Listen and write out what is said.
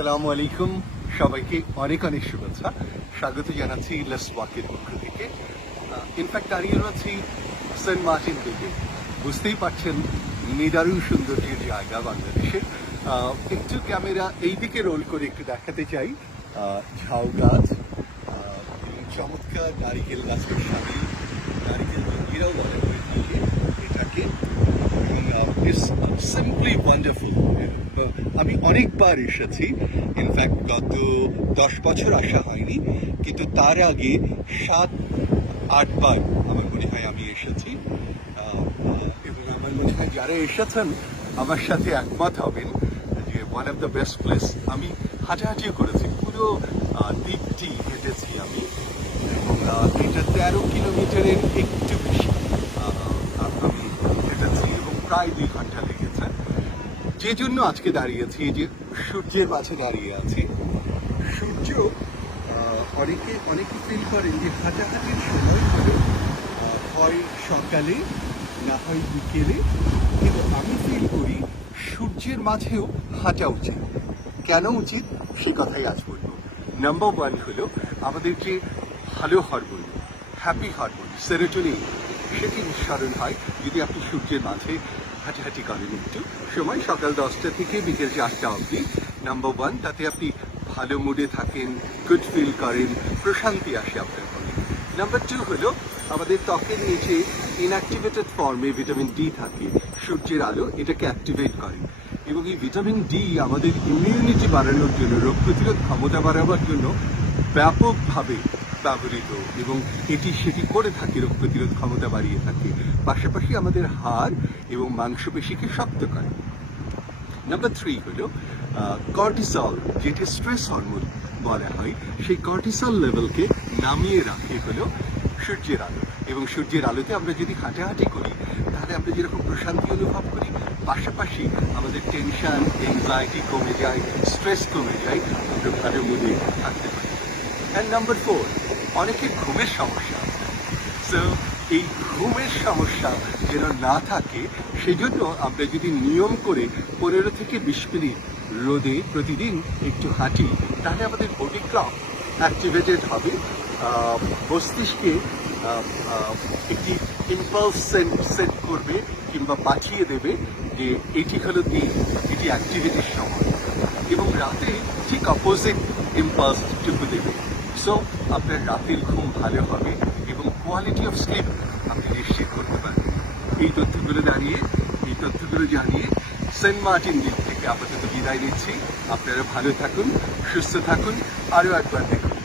আসসালামু আলাইকুম, সবাইকে অনেক অনেক শুভেচ্ছা। স্বাগত জানাচ্ছি লেটস ওয়াকের পক্ষ থেকে। ইনফ্যাক্ট দাঁড়িয়ে রয়েছি সেন্ট মার্টিন দ্বীপে। বুঝতেই পারছেন নিদারুণ সৌন্দর্যের জায়গা বাংলাদেশের। একটু ক্যামেরা এই দিকে রোল করে একটু দেখাতে চাই ঝাউ গাছ, চমৎকার নারিকেল গাছের সাথে নারিকেল জঙ্গিরাও বলে হয়ে থাকে এটাকে, এবং ইটস সিম্পলি ওয়ান্ডারফুল। আমি অনেকবার এসেছি, ইনফ্যাক্ট গত 10 বছর আসা হয়নি, কিন্তু তার আগে 7-8 বার আমার মনে হয় আমি এসেছি। এবং আমার মনে হয় যারা এসেছেন আমার সাথে একমত হবেন যে one of the best place. আমি হাঁটাহাঁটিও করেছি, পুরো দ্বীপটি হেঁটেছি আমি, এবং এটা 13 কিলোমিটারের একটু বেশি আমি হেঁটেছি এবং প্রায় 2 ঘন্টা লেগেছে। যে জন্য আজকে দাঁড়িয়েছি, এই যে সূর্যের মাঝে দাঁড়িয়ে আছি। সূর্য অনেকে ফিল করেন যে হাঁটাহাঁটির সময় হলে হয় সকালে না হয় বিকেলে, কিন্তু আমি ফিল করি সূর্যের মাঝেও হাঁটা উচিত। কেন উচিত সে কথাই আজ বলবো। নাম্বার 1 হলো আমাদের যে ভালো হরমোন, হ্যাপি হরমোন সেরোটোনিন, সেটি নিঃসরণ হয় যদি আপনি সূর্যের মাঝে হাঁটাহাঁটি করেন একটু সময়, সকাল 10টা থেকে বিকেল 4টা অবধি। নাম্বার 1, তাতে আপনি ভালো মুডে থাকেন, গুড ফিল করেন, প্রশান্তি আসে আপনার মনে। নাম্বার 2 হলো আমাদের ত্বকের নিচে ইনঅ্যাক্টিভেটেড ফর্মে ভিটামিন ডি থাকে। সূর্যের আলো এটাকে অ্যাক্টিভেট করে, এবং এই ভিটামিন ডি আমাদের ইমিউনিটি বাড়ানোর জন্য, রোগ প্রতিরোধ ক্ষমতা বাড়াবার জন্য ব্যাপকভাবে ব্যবহৃত, এবং সেটি করে থাকে, রোগ প্রতিরোধ ক্ষমতা বাড়িয়ে থাকে, পাশাপাশি আমাদের হাড় এবং মাংসপেশিকে শক্ত করে। নাম্বার 3 হলো কর্টিসল, যেটি স্ট্রেস হরমোন বলা হয়, সেই কর্টিসল লেভেলকে নামিয়ে রাখে হলো সূর্যের আলো। এবং সূর্যের আলোতে আমরা যদি হাঁটাহাঁটি করি তাহলে আমরা যেরকম প্রশান্তি অনুভব করি, পাশাপাশি আমাদের টেনশন, এনজাইটি কমে যায়, স্ট্রেস কমে যায়, আমরা ভালো মুডে থাকতে পারি। অ্যান্ড নাম্বার 4, অনেকের ঘুমের সমস্যা আছে। সো এই ঘুমের সমস্যা যেন না থাকে সেই জন্য আমরা যদি নিয়ম করে 15 থেকে 20 মিনিট রোদে প্রতিদিন একটু হাঁটি, তাহলে আমাদের বডি ক্লক অ্যাক্টিভেটেড হবে, মস্তিষ্কে একটি ইম্পালস সেট করবে কিংবা পাঠিয়ে দেবে যে এটি হলো দিন, এটি অ্যাক্টিভিটির সময়, এবং রাতে ঠিক অপোজিট ইম্পালসটুকু দেবে। সো আপনার রাতের ঘুম ভালো হবে এবং কোয়ালিটি অফ স্লিপ আপনি নিশ্চিত করতে পারবেন। এই তথ্যগুলো জানিয়ে সেন্ট মার্টিন দ্বীপ থেকে আপাতত বিদায় নিচ্ছি। আপনারা ভালো থাকুন, সুস্থ থাকুন, আরও একবার দেখুন।